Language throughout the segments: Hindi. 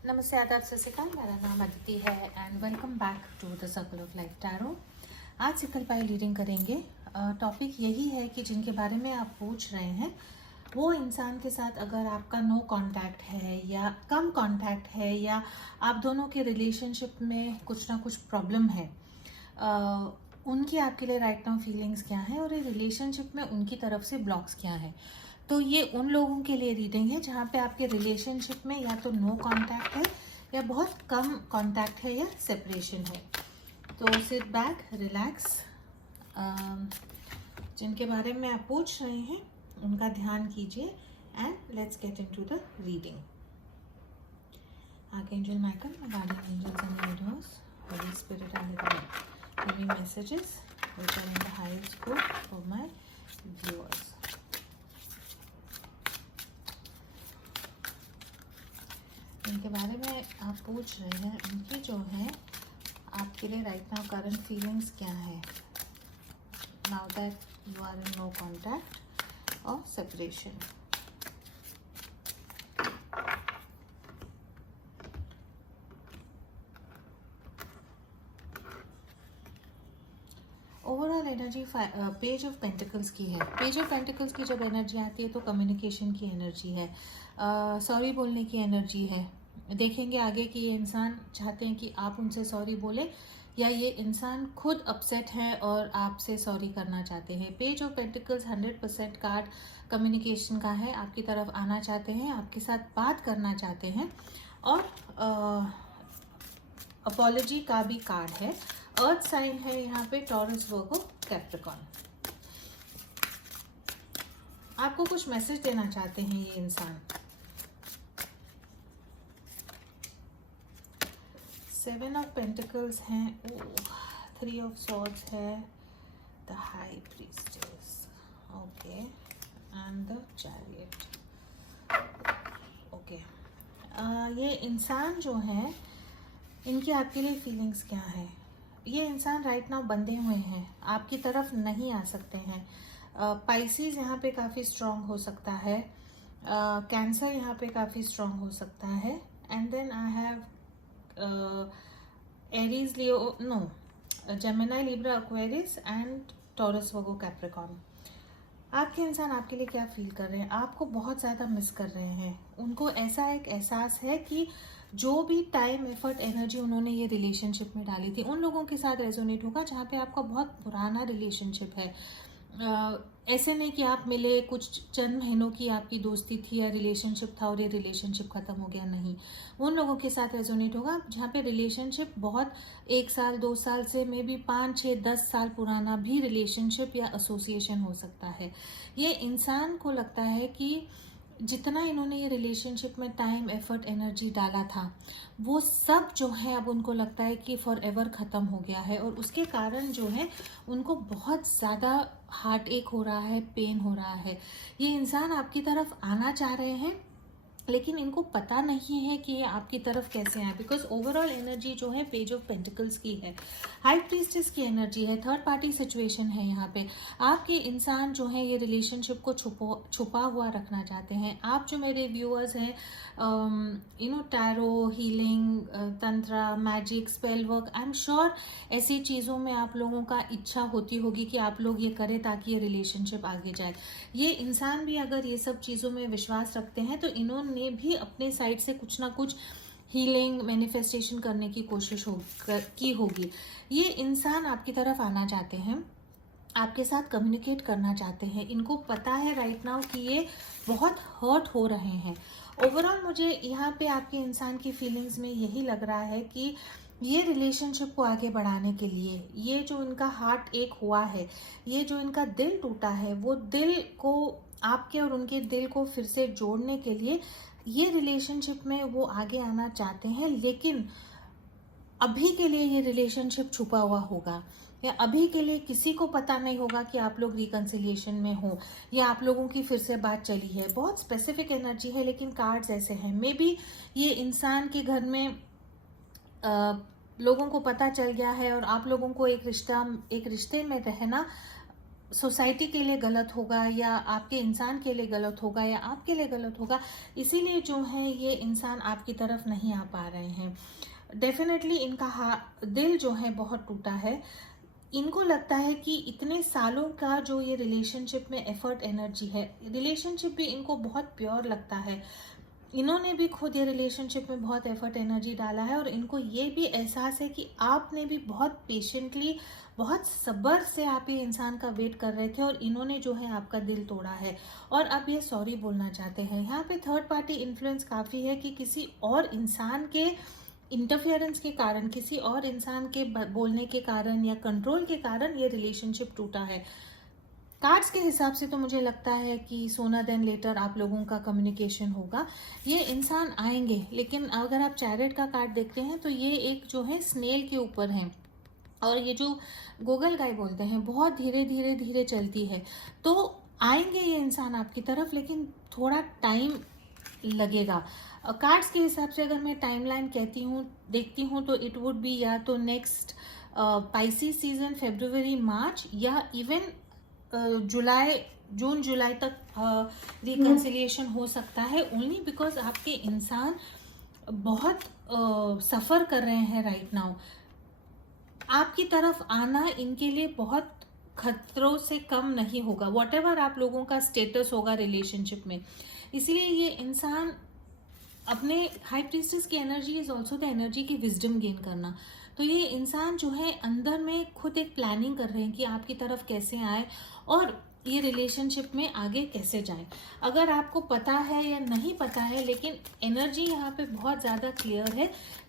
नमस्ते, आदाब, सत श्री अकाल। मेरा नाम अदिति है and welcome back to the circle of life tarot. आज सिकल पाई रीडिंग करेंगे। टॉपिक यही है कि जिनके बारे में आप पूछ रहे हैं वो इंसान के साथ अगर आपका नो कांटेक्ट है या कम कांटेक्ट है या आप दोनों के रिलेशनशिप में कुछ ना कुछ प्रॉब्लम है, उनकी आपके लिए राइट नाउ फीलिंग्स क्या हैं और ये रिलेशनशिप में उनकी तरफ से ब्लॉक्स क्या हैं। तो ये उन लोगों के लिए रीडिंग है जहाँ पे आपके रिलेशनशिप में या तो नो कांटेक्ट है या बहुत कम कांटेक्ट है या सेपरेशन है। तो सिट बैक, रिलैक्स। जिनके बारे में आप पूछ रहे हैं उनका ध्यान कीजिए and let's get into the reading. Archangel Michael, guardian angels and universe, holy spirit and giving messages which are in the highest good for my viewers. इनके बारे में आप पूछ रहे हैं, उनकी जो है आपके लिए राइट नाउ करंट फीलिंग्स क्या है now that you are in no contact और separation. Overall energy page of pentacles की है। पेज ऑफ पेंटिकल्स की जब एनर्जी आती है तो कम्युनिकेशन की एनर्जी है, सॉरी बोलने की एनर्जी है। देखेंगे आगे कि ये इंसान चाहते हैं कि आप उनसे सॉरी बोले या ये इंसान खुद अपसेट है और आपसे सॉरी करना चाहते हैं। Page of pentacles 100% card communication का है, आपकी तरफ आना चाहते हैं, आपके साथ बात करना चाहते हैं और अपॉलॉजी का भी कार्ड है। अर्थ साइन है यहाँ पे, टॉरस, वर्गो, कैप्रिकॉर्न। आपको कुछ मैसेज देना चाहते हैं ये इंसान। 7 ऑफ पेंटिकल्स हैं, 3 ऑफ सॉर्ड्स है, the high priestess, okay, and the chariot. Okay, ये इंसान जो है इनकी आपके लिए फीलिंग्स क्या है। ये इंसान राइट नाउ बंधे हुए हैं, आपकी तरफ नहीं आ सकते हैं। पाइसिस यहाँ पे काफ़ी स्ट्रॉन्ग हो सकता है, कैंसर यहाँ पे काफ़ी स्ट्रॉन्ग हो सकता है, and then I have Aries, Leo, no, Gemini, Libra, Aquarius and Taurus, Virgo, Capricorn. आपके इंसान आपके लिए क्या फील कर रहे हैं, आपको बहुत ज़्यादा मिस कर रहे हैं। उनको ऐसा एक एहसास है कि जो भी टाइम, एफर्ट, एनर्जी उन्होंने ये रिलेशनशिप में डाली थी उन लोगों के साथ रेजोनेट होगा जहाँ पे आपका बहुत पुराना रिलेशनशिप है। ऐसे नहीं कि आप मिले, कुछ चंद महीनों की आपकी दोस्ती थी या रिलेशनशिप था और ये रिलेशनशिप ख़त्म हो गया, नहीं। उन लोगों के साथ रेजोनेट होगा जहाँ पे रिलेशनशिप बहुत 1 साल 2 साल से मे बी 5 6 10 साल पुराना भी रिलेशनशिप या एसोसिएशन हो सकता है। ये इंसान को लगता है कि जितना इन्होंने ये रिलेशनशिप में टाइम, एफर्ट, एनर्जी डाला था वो सब जो है अब उनको लगता है कि फॉर एवर ख़त्म हो गया है और उसके कारण जो है उनको बहुत ज़्यादा हार्ट एक हो रहा है, पेन हो रहा है। ये इंसान आपकी तरफ आना चाह रहे हैं लेकिन इनको पता नहीं है कि ये आपकी तरफ कैसे आए, बिकॉज ओवरऑल एनर्जी जो है पेज ऑफ पेंटिकल्स की है, हाई प्रीस्टेस की एनर्जी है, थर्ड पार्टी सिचुएशन है यहाँ पे। आपके इंसान जो है ये रिलेशनशिप को छुपा हुआ रखना चाहते हैं। आप जो मेरे व्यूअर्स हैं, tarot, healing, tantra, magic, spell work, I am sure ऐसी चीज़ों में आप लोगों का इच्छा होती होगी कि आप लोग ये करें ताकि ये रिलेशनशिप आगे जाए। ये इंसान भी अगर ये सब चीज़ों में विश्वास रखते हैं तो इन्होंने भी अपने साइड से कुछ ना कुछ हीलिंग, मैनिफेस्टेशन करने की कोशिश की होगी। ये इंसान आपकी तरफ आना चाहते हैं, आपके साथ कम्युनिकेट करना चाहते हैं। इनको पता है राइट नाउ कि ये बहुत हर्ट हो रहे हैं। ओवरऑल मुझे यहाँ पे आपके इंसान की फीलिंग्स में यही लग रहा है कि ये रिलेशनशिप को आगे बढ़ाने के लिए, ये जो इनका हार्ट एक हुआ है, ये जो इनका दिल टूटा है, वो दिल को, आपके और उनके दिल को फिर से जोड़ने के लिए ये रिलेशनशिप में वो आगे आना चाहते हैं। लेकिन अभी के लिए ये रिलेशनशिप छुपा हुआ होगा या अभी के लिए किसी को पता नहीं होगा कि आप लोग रिकन्सिलिएशन में हो या आप लोगों की फिर से बात चली है। बहुत स्पेसिफिक एनर्जी है लेकिन कार्ड्स ऐसे हैं। मे बी ये इंसान के घर में लोगों को पता चल गया है और आप लोगों को एक रिश्ते में रहना सोसाइटी के लिए गलत होगा या आपके इंसान के लिए गलत होगा या आपके लिए गलत होगा, इसीलिए जो है ये इंसान आपकी तरफ नहीं आ पा रहे हैं। डेफिनेटली इनका दिल जो है बहुत टूटा है। इनको लगता है कि इतने सालों का जो ये रिलेशनशिप में एफर्ट एनर्जी है, रिलेशनशिप भी इनको बहुत प्योर लगता है। इन्होंने भी खुद ये रिलेशनशिप में बहुत एफर्ट एनर्जी डाला है और इनको ये भी एहसास है कि आपने भी बहुत पेशेंटली, बहुत सब्र से आप ये इंसान का वेट कर रहे थे और इन्होंने जो है आपका दिल तोड़ा है और अब ये सॉरी बोलना चाहते हैं। यहाँ पे थर्ड पार्टी इन्फ्लुएंस काफ़ी है कि किसी और इंसान के इंटरफेरेंस के कारण, किसी और इंसान के बोलने के कारण या कंट्रोल के कारण ये रिलेशनशिप टूटा है। कार्ड्स के हिसाब से तो मुझे लगता है कि सोना देन लेटर आप लोगों का कम्युनिकेशन होगा। ये इंसान आएंगे, लेकिन अगर आप चैरियट का कार्ड देखते हैं तो ये एक जो है स्नेल के ऊपर है और ये जो गोगल गाय बोलते हैं बहुत धीरे धीरे धीरे चलती है। तो आएंगे ये इंसान आपकी तरफ, लेकिन थोड़ा टाइम लगेगा। कार्ड्स के हिसाब से अगर मैं टाइमलाइन कहती हूँ, देखती हूँ, तो इट वुड बी या तो नेक्स्ट पाइसिस सीजन फरवरी मार्च या इवन जून जुलाई तक रिकन्सिलिएशन हो सकता है। ओनली बिकॉज आपके इंसान बहुत सफ़र कर रहे हैं राइट नाउ। आपकी तरफ आना इनके लिए बहुत खतरों से कम नहीं होगा, वॉट एवर आप लोगों का स्टेटस होगा रिलेशनशिप में। इसलिए ये इंसान अपने हाई प्रीस्टेस की energy is also the energy की विजडम गेन करना। तो ये इंसान जो है अंदर में खुद एक प्लानिंग कर रहे हैं कि आपकी तरफ कैसे आए और ये रिलेशनशिप में आगे कैसे जाएं। अगर आपको पता है या नहीं पता है, लेकिन एनर्जी यहाँ पे बहुत ज़्यादा क्लियर है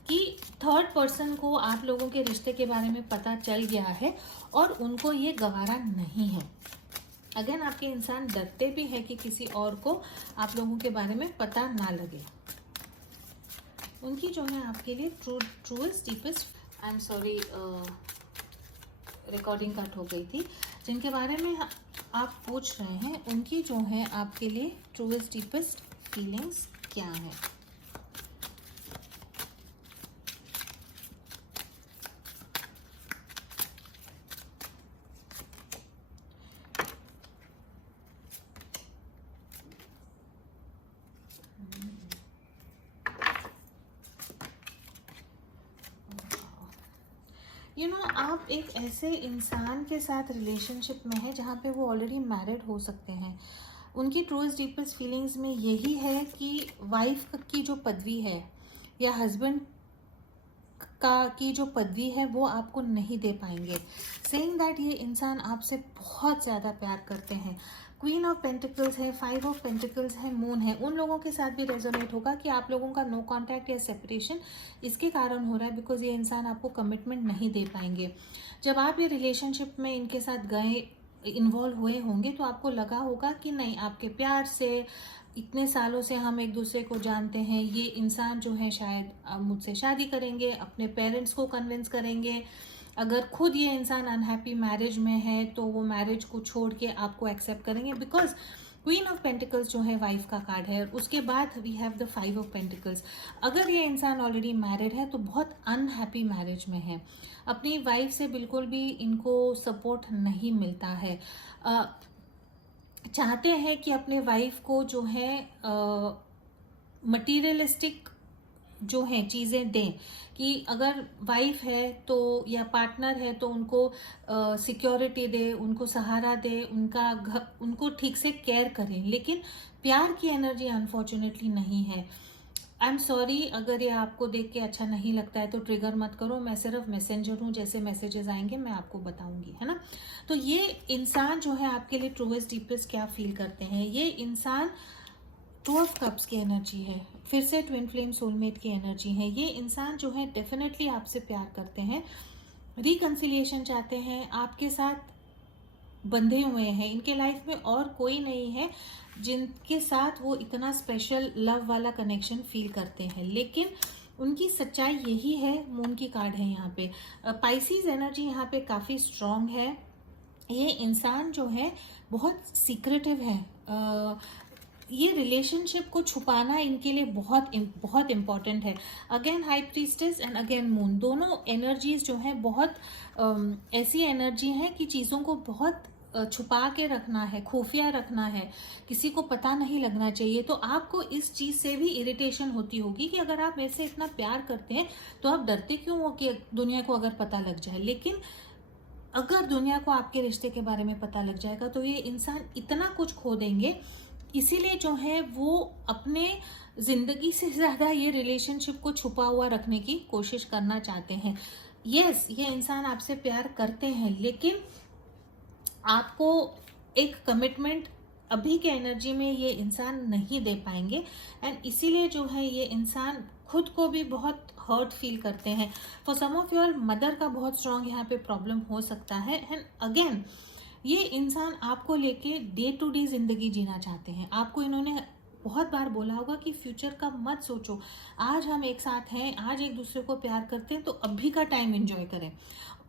कि थर्ड पर्सन को आप लोगों के रिश्ते के बारे में पता चल गया है और उनको ये गवारा नहीं है। अगेन आपके इंसान डरते भी हैं कि किसी और को आप लोगों के बारे में पता ना लगे। उनकी जो है आपके लिए truest deepest, I am sorry recording cut हो गई थी, जिनके बारे में आप पूछ रहे हैं, उनकी जो है आपके लिए ट्रूएस्ट डीपेस्ट फीलिंग्स क्या है। आप एक ऐसे इंसान के साथ रिलेशनशिप में है जहाँ पे वो ऑलरेडी मैरिड हो सकते हैं। उनकी ट्रूएस्ट डीपेस्ट फीलिंग्स में यही है कि वाइफ की जो पदवी है या हस्बैंड की जो पदवी है वो आपको नहीं दे पाएंगे। सेइंग दैट ये इंसान आपसे बहुत ज़्यादा प्यार करते हैं। क्वीन ऑफ पेंटिकल्स है, 5 ऑफ पेंटिकल्स है, मून है, उन लोगों के साथ भी रेजोनेट होगा कि आप लोगों का नो कांटेक्ट या सेपरेशन इसके कारण हो रहा है बिकॉज ये इंसान आपको कमिटमेंट नहीं दे पाएंगे। जब आप ये रिलेशनशिप में इनके साथ गए, इन्वॉल्व हुए होंगे, तो आपको लगा होगा कि नहीं, आपके प्यार से, इतने सालों से हम एक दूसरे को जानते हैं, ये इंसान जो है शायद मुझसे शादी करेंगे, अपने पेरेंट्स को कन्विंस करेंगे। अगर खुद ये इंसान अनहैप्पी मैरिज में है तो वो मैरिज को छोड़ के आपको एक्सेप्ट करेंगे बिकॉज क्वीन ऑफ पेंटिकल्स जो है वाइफ का कार्ड है और उसके बाद we have the 5 of pentacles. अगर ये इंसान ऑलरेडी मैरिड है तो बहुत अनहैप्पी मैरिज में है, अपनी वाइफ से बिल्कुल भी इनको सपोर्ट नहीं मिलता है। चाहते हैं कि अपने वाइफ को जो है मटीरियलिस्टिक जो है चीज़ें दें, कि अगर वाइफ है तो या पार्टनर है तो उनको सिक्योरिटी दे, उनको सहारा दे, उनका घर, उनको ठीक से केयर करें, लेकिन प्यार की एनर्जी अनफॉर्चुनेटली नहीं है। आई एम सॉरी, अगर ये आपको देख के अच्छा नहीं लगता है तो ट्रिगर मत करो, मैं सिर्फ मैसेंजर हूँ, जैसे मैसेजेस आएंगे मैं आपको बताऊंगी, है ना। तो ये इंसान जो है आपके लिए ट्रूएस्ट डीपेस्ट क्या फील करते हैं, ये इंसान 2 ऑफ कप्स की एनर्जी है, फिर से ट्विन फ्लेम सोलमेट की एनर्जी है। ये इंसान जो है डेफिनेटली आपसे प्यार करते हैं, रिकन्सिलिएशन चाहते हैं, आपके साथ बंधे हुए हैं। इनके लाइफ में और कोई नहीं है जिनके साथ वो इतना स्पेशल लव वाला कनेक्शन फील करते हैं, लेकिन उनकी सच्चाई यही है। मून की कार्ड है यहाँ पे, पाइसिस एनर्जी यहाँ पे काफ़ी स्ट्रॉन्ग है। ये इंसान जो है बहुत सीक्रेटिव है, ये रिलेशनशिप को छुपाना इनके लिए बहुत बहुत इम्पॉर्टेंट है। Again high priestess and again moon, दोनों एनर्जीज जो हैं बहुत ऐसी एनर्जी हैं कि चीज़ों को बहुत छुपा के रखना है, खुफिया रखना है, किसी को पता नहीं लगना चाहिए, तो आपको इस चीज़ से भी इरिटेशन होती होगी कि अगर आप मेरे से इतना प्यार करते हैं तो आप डरते क्यों हो कि दुनिया को अगर पता लग जाए। लेकिन अगर दुनिया को आपके रिश्ते के बारे में पता लग जाएगा तो ये इंसान इतना कुछ खो देंगे। इसीलिए जो है वो अपने ज़िंदगी से ज़्यादा ये रिलेशनशिप को छुपा हुआ रखने की कोशिश करना चाहते हैं। यस, ये इंसान आपसे प्यार करते हैं, लेकिन आपको एक कमिटमेंट अभी के एनर्जी में ये इंसान नहीं दे पाएंगे। एंड इसीलिए जो है ये इंसान खुद को भी बहुत हर्ट फील करते हैं। For some of your mother का बहुत स्ट्रांग यहाँ पे प्रॉब्लम हो सकता है। एंड अगेन ये इंसान आपको लेके डे टू डे जिंदगी जीना चाहते हैं। आपको इन्होंने बहुत बार बोला होगा कि फ्यूचर का मत सोचो, आज हम एक साथ हैं, आज एक दूसरे को प्यार करते हैं तो अभी का टाइम एंजॉय करें।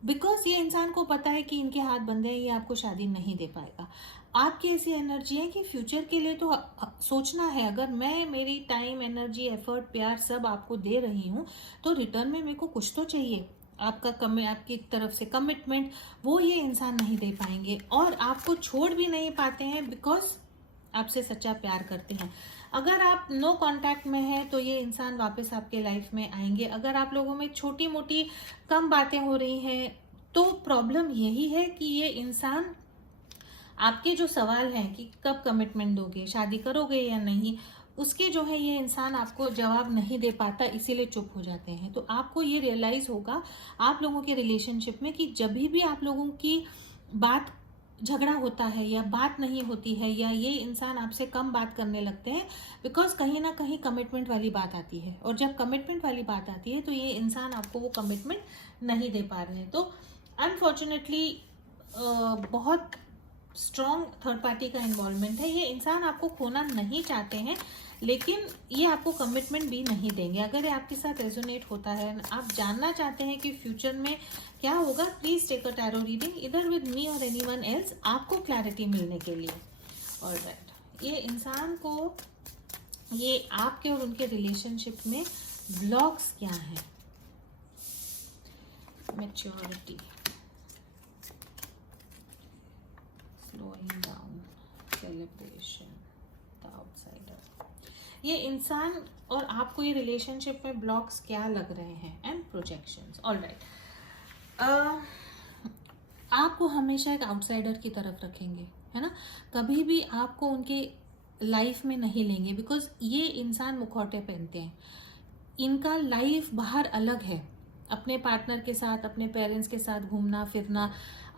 बिकॉज ये इंसान को पता है कि इनके हाथ बंधे हैं, ये आपको शादी नहीं दे पाएगा। आपकी ऐसी एनर्जी है कि फ्यूचर के लिए तो सोचना है। अगर मैं मेरी टाइम, एनर्जी, एफर्ट, प्यार सब आपको दे रही हूँ तो रिटर्न में मेरे को कुछ तो चाहिए। आपकी तरफ से कमिटमेंट वो ये इंसान नहीं दे पाएंगे और आपको छोड़ भी नहीं पाते हैं बिकॉज आपसे सच्चा प्यार करते हैं। अगर आप नो कांटेक्ट में हैं तो ये इंसान वापस आपके लाइफ में आएंगे। अगर आप लोगों में छोटी मोटी कम बातें हो रही हैं तो प्रॉब्लम यही है कि ये इंसान आपके जो सवाल हैं कि कब कमिटमेंट दोगे, शादी करोगे या नहीं, उसके जो है ये इंसान आपको जवाब नहीं दे पाता, इसीलिए चुप हो जाते हैं। तो आपको ये रियलाइज़ होगा आप लोगों के रिलेशनशिप में कि जब भी आप लोगों की बात झगड़ा होता है या बात नहीं होती है या ये इंसान आपसे कम बात करने लगते हैं, बिकॉज कहीं ना कहीं कमिटमेंट वाली बात आती है। और जब कमिटमेंट वाली बात आती है तो ये इंसान आपको वो कमिटमेंट नहीं दे पा रहे हैं। तो अनफॉर्चुनेटली बहुत स्ट्रॉन्ग थर्ड पार्टी का इन्वॉल्वमेंट है। ये इंसान आपको खोना नहीं चाहते हैं लेकिन ये आपको कमिटमेंट भी नहीं देंगे। अगर ये आपके साथ रेजोनेट होता है, आप जानना चाहते हैं कि फ्यूचर में क्या होगा, please take a tarot reading इधर विद मी और एनीवन एल्स, आपको क्लैरिटी मिलने के लिए। ऑलराइट, ये इंसान को ये आपके और उनके रिलेशनशिप में ब्लॉक्स क्या हैं? Maturity, slowing down, celebration, the outsider। ये इंसान और आपको ये रिलेशनशिप में ब्लॉक्स क्या लग रहे हैं? And projections. ऑलराइट, आपको हमेशा एक आउटसाइडर की तरफ रखेंगे, है ना, कभी भी आपको उनके लाइफ में नहीं लेंगे। बिकॉज ये इंसान मुखौटे पहनते हैं, इनका लाइफ बाहर अलग है, अपने पार्टनर के साथ, अपने पेरेंट्स के साथ घूमना फिरना।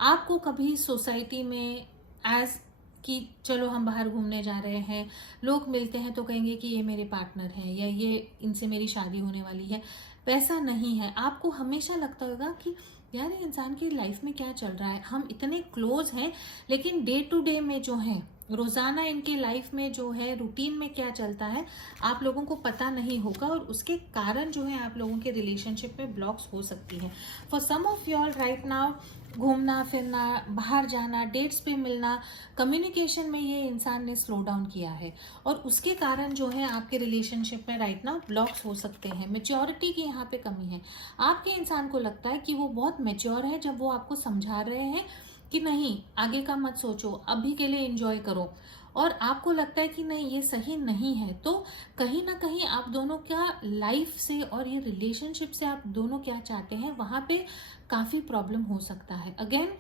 आपको कभी सोसाइटी में एज कि चलो हम बाहर घूमने जा रहे हैं, लोग मिलते हैं तो कहेंगे कि ये मेरे पार्टनर हैं या ये इनसे मेरी शादी होने वाली है, वैसा नहीं है। आपको हमेशा लगता होगा कि यार ये इंसान की लाइफ में क्या चल रहा है, हम इतने क्लोज हैं लेकिन डे टू डे में जो है, रोज़ाना इनके लाइफ में जो है, रूटीन में क्या चलता है आप लोगों को पता नहीं होगा और उसके कारण जो है आप लोगों के रिलेशनशिप में ब्लॉक्स हो सकती हैं। For some of you all right now घूमना फिरना, बाहर जाना, डेट्स पे मिलना, कम्युनिकेशन में ये इंसान ने स्लो डाउन किया है और उसके कारण जो है आपके रिलेशनशिप में राइट नाउ ब्लॉक्स हो सकते हैं। मैच्योरिटी की यहाँ पे कमी है। आपके इंसान को लगता है कि वो बहुत मैच्योर है जब वो आपको समझा रहे हैं कि नहीं आगे का मत सोचो, अभी के लिए एंजॉय करो, और आपको लगता है कि नहीं ये सही नहीं है। तो कहीं ना कहीं आप दोनों क्या लाइफ से और ये रिलेशनशिप से आप दोनों क्या चाहते हैं, वहाँ पे काफ़ी प्रॉब्लम हो सकता है। अगेन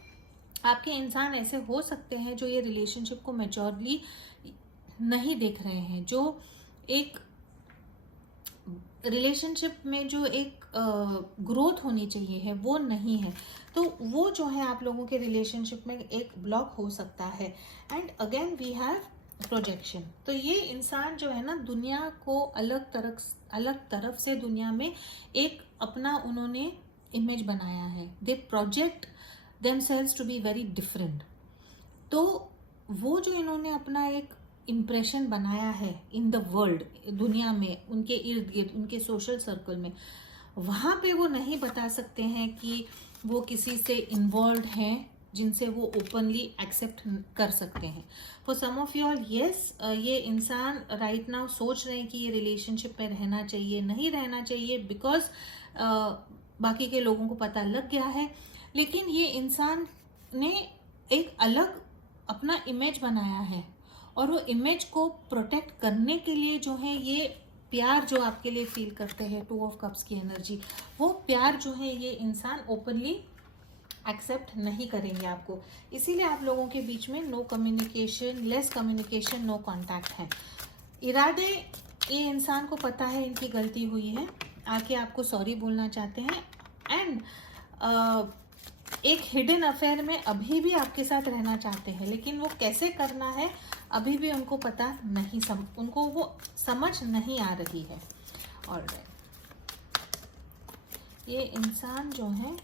आपके इंसान ऐसे हो सकते हैं जो ये रिलेशनशिप को मैच्योरली नहीं देख रहे हैं, जो एक रिलेशनशिप में जो एक ग्रोथ होनी चाहिए है वो नहीं है। तो वो जो है आप लोगों के रिलेशनशिप में एक ब्लॉक हो सकता है। And again we have projection. तो ये इंसान जो है ना, दुनिया को अलग तरफ से दुनिया में एक अपना उन्होंने इमेज बनाया है। They project themselves to be very different. तो वो जो इन्होंने अपना एक इम्प्रेशन बनाया है इन द वर्ल्ड, दुनिया में, उनके इर्द गिर्द, उनके सोशल सर्कल में, वहाँ पे वो नहीं बता सकते हैं कि वो किसी से इन्वॉल्व हैं जिनसे वो ओपनली एक्सेप्ट कर सकते हैं। For some of you all yes, ये इंसान राइट नाउ सोच रहे हैं कि ये रिलेशनशिप में रहना चाहिए नहीं रहना चाहिए, बिकॉज बाकी के लोगों को पता लग गया है। लेकिन ये इंसान ने एक अलग अपना इमेज बनाया है और वो इमेज को प्रोटेक्ट करने के लिए जो है ये प्यार जो आपके लिए फील करते हैं, 2 ऑफ कप्स की एनर्जी, वो प्यार जो है ये इंसान ओपनली एक्सेप्ट नहीं करेंगे आपको। इसीलिए आप लोगों के बीच में no communication, less communication, no contact है। इरादे, ये इंसान को पता है इनकी गलती हुई है, आके आपको सॉरी बोलना चाहते हैं एंड एक हिडन अफेयर में अभी भी आपके साथ रहना चाहते हैं, लेकिन वो कैसे करना है अभी भी उनको पता नहीं, उनको वो समझ नहीं आ रही है। और ये इंसान जो है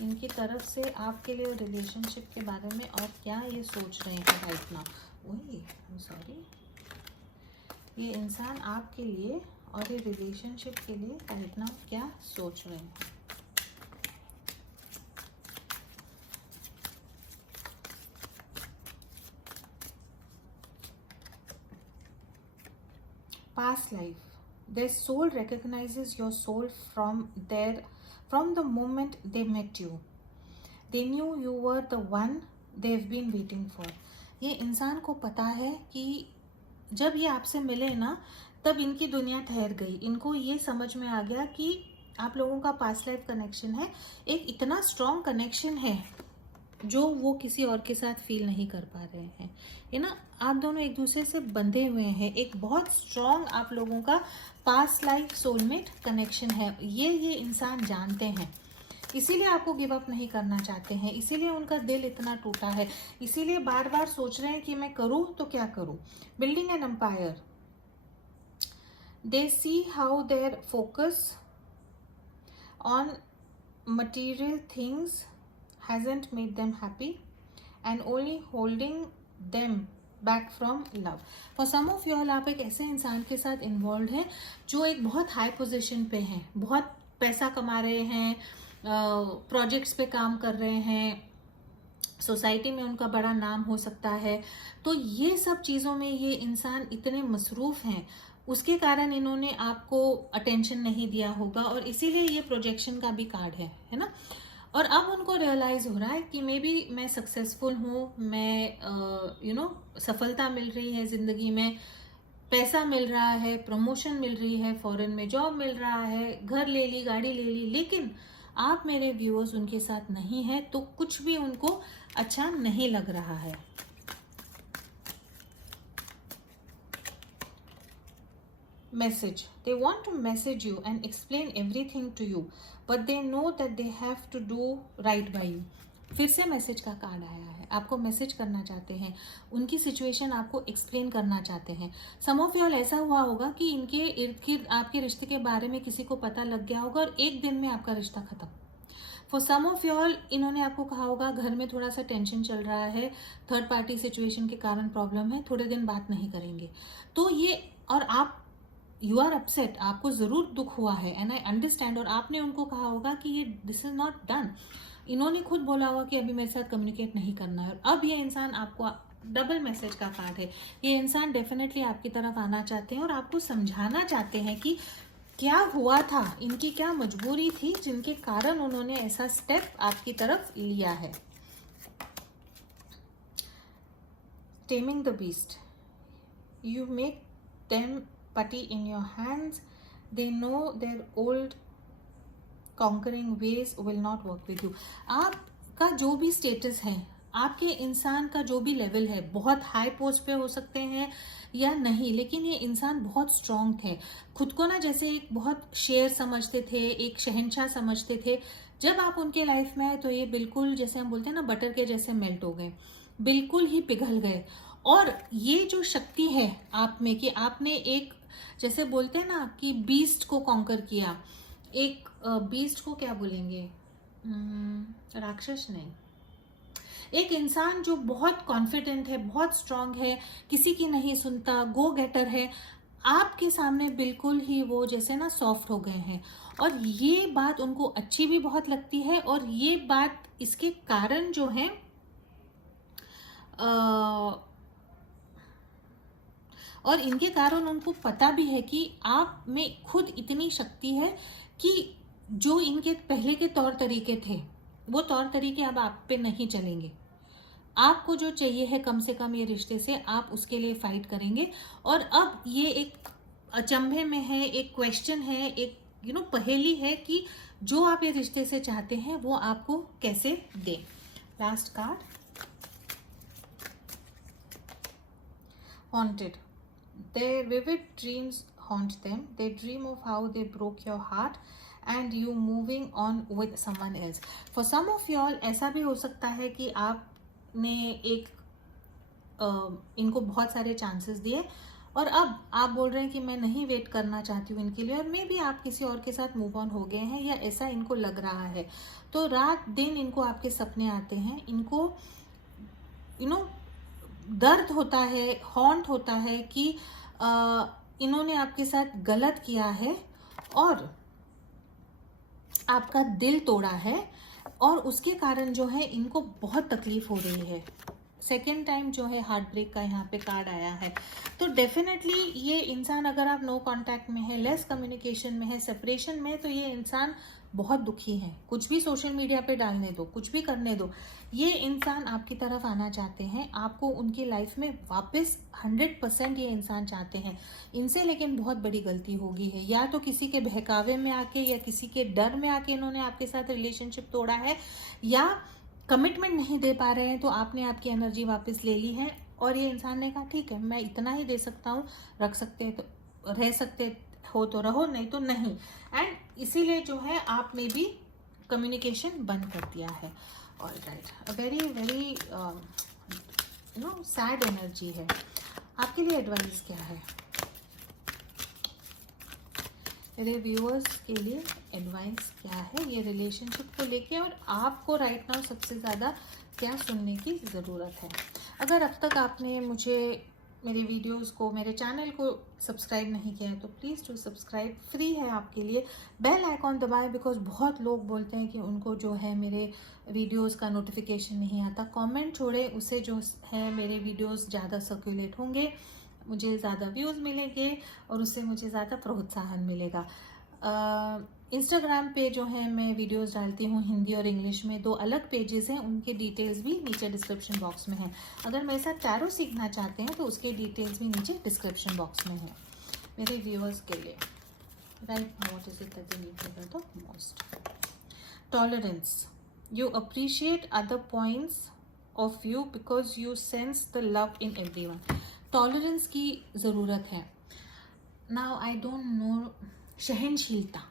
इनकी तरफ से आपके लिए रिलेशनशिप के बारे में और क्या ये सोच रहे हैं राइट नाउ। वही सॉरी, ये इंसान आपके लिए और ये रिलेशनशिप के लिए राइट नाउ क्या सोच रहे हैं। Past life. Their soul recognizes your soul from the moment they met you. They knew you were the one they've been waiting for. ये इंसान को पता है कि जब ये आपसे मिले ना, तब इनकी दुनिया ठहर गई। इनको ये समझ में आ गया कि आप लोगों का पास्ट लाइफ कनेक्शन है, एक इतना स्ट्रॉन्ग कनेक्शन है जो वो किसी और के साथ फील नहीं कर पा रहे हैं। ये ना, आप दोनों एक दूसरे से बंधे हुए हैं, एक बहुत स्ट्रॉन्ग आप लोगों का पास्ट लाइफ सोलमेट कनेक्शन है। ये इंसान जानते हैं, इसीलिए आपको गिव अप नहीं करना चाहते हैं, इसीलिए उनका दिल इतना टूटा है, इसीलिए बार बार सोच रहे हैं कि मैं करूँ तो क्या करूँ। Building an empire, they see how their focus on material things hasn't made them happy and only holding them back from love. For some of you all, आप एक ऐसे इंसान के साथ इन्वॉल्व हैं जो एक बहुत हाई पोजीशन पे हैं, बहुत पैसा कमा रहे हैं, प्रोजेक्ट्स पे काम कर रहे हैं, सोसाइटी में उनका बड़ा नाम हो सकता है। तो ये सब चीज़ों में ये इंसान इतने मसरूफ़ हैं, उसके कारण इन्होंने आपको अटेंशन नहीं दिया होगा और इसीलिए ये प्रोजेक्शन का भी कार्ड है ना। और अब उनको रियलाइज़ हो रहा है कि मे बी मैं सक्सेसफुल हूँ, मैं सफलता मिल रही है ज़िंदगी में, पैसा मिल रहा है, प्रमोशन मिल रही है, फॉरेन में जॉब मिल रहा है, घर ले ली, गाड़ी ले ली, लेकिन आप मेरे व्यूअर्स उनके साथ नहीं हैं तो कुछ भी उनको अच्छा नहीं लग रहा है। Message. They want to message you and explain everything to you, but they know that they have to do right by you. फिर से मैसेज का कार्ड आया है, आपको मैसेज करना चाहते हैं, उनकी सिचुएशन आपको एक्सप्लेन करना चाहते हैं। सम ऑफ यू ऑल ऐसा हुआ होगा कि इनके इर्द गिर्द आपके रिश्ते के बारे में किसी को पता लग गया होगा और एक दिन में आपका रिश्ता खत्म। For some of you all, इन्होंने आपको कहा होगा घर में थोड़ा सा टेंशन चल रहा है, थर्ड पार्टी सिचुएशन के कारण प्रॉब्लम है, थोड़े दिन बात नहीं करेंगे। तो ये, और आप यू आर अपसेट, आपको ज़रूर दुख हुआ है एंड आई अंडरस्टैंड। और आपने उनको कहा होगा कि ये दिस इज़ नॉट डन, इन्होंने खुद बोला होगा कि अभी मेरे साथ कम्युनिकेट नहीं करना है। और अब ये इंसान आपको, डबल मैसेज का कार्ड है, ये इंसान डेफिनेटली आपकी तरफ आना चाहते हैं और आपको समझाना चाहते हैं कि क्या हुआ था, इनकी क्या मजबूरी थी जिनके कारण उन्होंने ऐसा स्टेप आपकी तरफ लिया है। Taming the beast, you make them putty in your hands. They know their old conquering ways will not work with you. आपका जो भी स्टेटस है, आपके इंसान का जो भी लेवल है, बहुत हाई पोस्ट पे हो सकते हैं या नहीं, लेकिन ये इंसान बहुत स्ट्रॉन्ग थे, खुद को ना जैसे एक बहुत शेर समझते थे, एक शहंशाह समझते थे। जब आप उनके लाइफ में आए तो ये बिल्कुल जैसे हम बोलते हैं ना, बटर के जैसे मेल्ट हो गए, बिल्कुल ही पिघल गए। और ये जो शक्ति है आप में कि आपने एक, जैसे बोलते हैं ना कि बीस्ट को कॉन्कर किया, एक बीस्ट को क्या बोलेंगे, राक्षस नहीं, एक इंसान जो बहुत कॉन्फिडेंट है, बहुत स्ट्रांग है, किसी की नहीं सुनता, गो गेटर है, आपके सामने बिल्कुल ही वो जैसे ना सॉफ्ट हो गए हैं। और ये बात उनको अच्छी भी बहुत लगती है और ये बात इसके कारण जो है और इनके कारण उनको पता भी है कि आप में खुद इतनी शक्ति है कि जो इनके पहले के तौर तरीके थे वो तौर तरीके अब आप पे नहीं चलेंगे। आपको जो चाहिए है कम से कम ये रिश्ते से, आप उसके लिए फाइट करेंगे। और अब ये एक अचंभे में है, एक क्वेश्चन है, एक पहेली है कि जो आप ये रिश्ते से चाहते हैं वो आपको कैसे दें। Last card, haunted. Their vivid dreams haunt them. They dream of how they broke your heart and you moving on with someone else. For some of y'all ऐसा भी हो सकता है कि आपने एक इनको बहुत सारे चांसेस दिए और अब आप बोल रहे हैं कि मैं नहीं वेट करना चाहती हूँ इनके लिए, और मे भी आप किसी और के साथ मूव ऑन हो गए हैं या ऐसा इनको लग रहा है। तो रात दिन इनको आपके सपने आते हैं, इनको दर्द होता है, हॉन्ट होता है कि इन्होंने आपके साथ गलत किया है और आपका दिल तोड़ा है, और उसके कारण जो है इनको बहुत तकलीफ हो रही है। सेकेंड टाइम जो है हार्ट ब्रेक का यहाँ पे कार्ड आया है। तो डेफिनेटली ये इंसान, अगर आप नो कांटेक्ट में है, लेस कम्युनिकेशन में है, सेपरेशन में, तो ये इंसान बहुत दुखी है। कुछ भी सोशल मीडिया पे डालने दो, कुछ भी करने दो, ये इंसान आपकी तरफ आना चाहते हैं, आपको उनकी लाइफ में वापस 100% ये इंसान चाहते हैं। इनसे लेकिन बहुत बड़ी गलती हो गई है, या तो किसी के बहकावे में आके या किसी के डर में आके इन्होंने आपके साथ रिलेशनशिप तोड़ा है, या कमिटमेंट नहीं दे पा रहे हैं तो आपने आपकी एनर्जी वापस ले ली है और ये इंसान ने कहा ठीक है मैं इतना ही दे सकता हूँ, रख सकते तो रह सकते हो तो रहो, नहीं तो नहीं। एंड इसीलिए जो है आप में भी कम्युनिकेशन बंद कर दिया है। Alright, very very sad energy है। आपके लिए एडवाइस क्या है? मेरे व्यूअर्स के लिए एडवाइस क्या है ये रिलेशनशिप को लेके, और आपको राइट नाउ सबसे ज़्यादा क्या सुनने की ज़रूरत है? अगर अब तक आपने मेरे वीडियोस को, मेरे चैनल को सब्सक्राइब नहीं किया है तो प्लीज़ टू सब्सक्राइब, फ्री है आपके लिए। बेल आइकॉन दबाएं, बिकॉज बहुत लोग बोलते हैं कि उनको जो है मेरे वीडियोस का नोटिफिकेशन नहीं आता। कमेंट छोड़े, उससे जो है मेरे वीडियोस ज़्यादा सर्कुलेट होंगे, मुझे ज़्यादा व्यूज़ मिलेंगे और उससे मुझे ज़्यादा प्रोत्साहन मिलेगा। इंस्टाग्राम पे जो है मैं वीडियोस डालती हूँ हिंदी और इंग्लिश में, 2 अलग पेजेस हैं, उनके डिटेल्स भी नीचे डिस्क्रिप्शन बॉक्स में हैं। अगर मेरे साथ टैरो सीखना चाहते हैं तो उसके डिटेल्स भी नीचे डिस्क्रिप्शन बॉक्स में हैं। मेरे व्यूअर्स के लिए right what is it that they need the most? Tolerance. You appreciate other points of view because you sense the love in everyone. Tolerance की ज़रूरत है। नाउ आई डोंट नो, सहनशीलता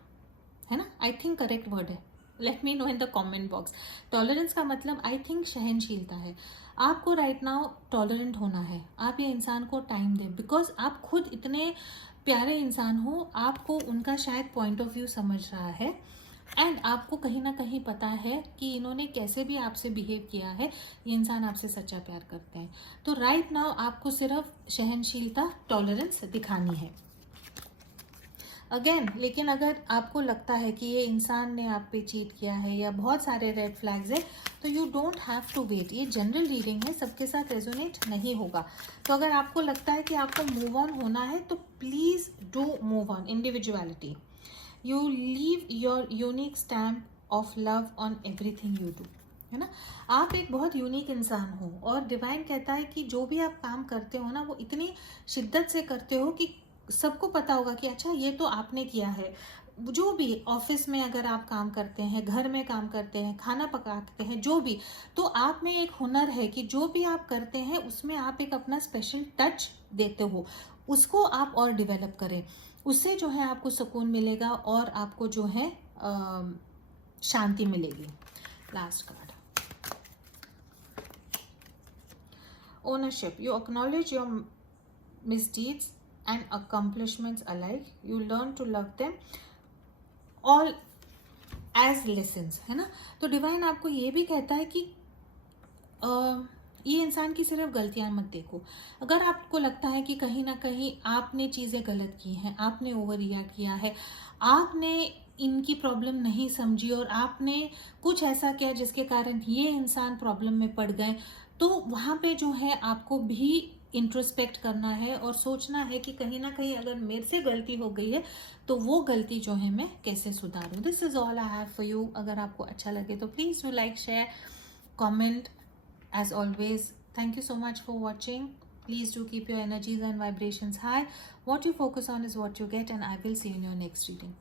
है ना, आई थिंक करेक्ट वर्ड है, let me know in the comment box. Tolerance का मतलब आई थिंक सहनशीलता है। आपको राइट नाउ टॉलरेंट होना है, आप ये इंसान को टाइम दें, बिकॉज आप खुद इतने प्यारे इंसान हो, आपको उनका शायद पॉइंट ऑफ व्यू समझ रहा है, एंड आपको कहीं ना कहीं पता है कि इन्होंने कैसे भी आपसे बिहेव किया है, ये इंसान आपसे सच्चा प्यार करते हैं। तो राइट नाउ आपको सिर्फ सहनशीलता, टॉलरेंस दिखानी है। अगेन, लेकिन अगर आपको लगता है कि ये इंसान ने आप पे चीट किया है या बहुत सारे रेड फ्लैग्स है, तो you don't have to wait. ये जनरल रीडिंग है, सबके साथ रेजोनेट नहीं होगा। तो अगर आपको लगता है कि आपको मूव ऑन होना है तो please do move on. Individuality, you leave your unique stamp of love on everything you do, है ना। आप एक बहुत यूनिक इंसान हो और डिवाइन कहता है कि जो भी आप काम करते हो ना, वो इतनी शिद्दत से करते हो कि सबको पता होगा कि अच्छा ये तो आपने किया है। जो भी ऑफिस में अगर आप काम करते हैं, घर में काम करते हैं, खाना पकाते हैं, जो भी, तो आप में एक हुनर है कि जो भी आप करते हैं उसमें आप एक अपना स्पेशल टच देते हो, उसको आप और डेवलप करें। उससे जो है आपको सुकून मिलेगा और आपको जो है शांति मिलेगी। Last card, ownership. You acknowledge your misdeeds and accomplishments alike. You learn to love them all as lessons, है ना। तो डिवाइन आपको ये भी कहता है कि ये इंसान की सिर्फ गलतियां मत देखो। अगर आपको लगता है कि कहीं ना कहीं आपने चीज़ें गलत की हैं, आपने ओवर रिएक्ट किया है, आपने इनकी प्रॉब्लम नहीं समझी और आपने कुछ ऐसा किया जिसके कारण ये इंसान प्रॉब्लम में पड़ गए, तो वहाँ पे जो है आपको भी इंट्रोस्पेक्ट करना है और सोचना है कि कहीं ना कहीं अगर मेरे से गलती हो गई है तो वो गलती जो है मैं कैसे सुधारूं। This is all I have for you. अगर आपको अच्छा लगे तो please do like, share, comment As always, thank you so much for watching. Please do keep your energies and vibrations high. What you focus on is what you get, and I will see you in your next reading.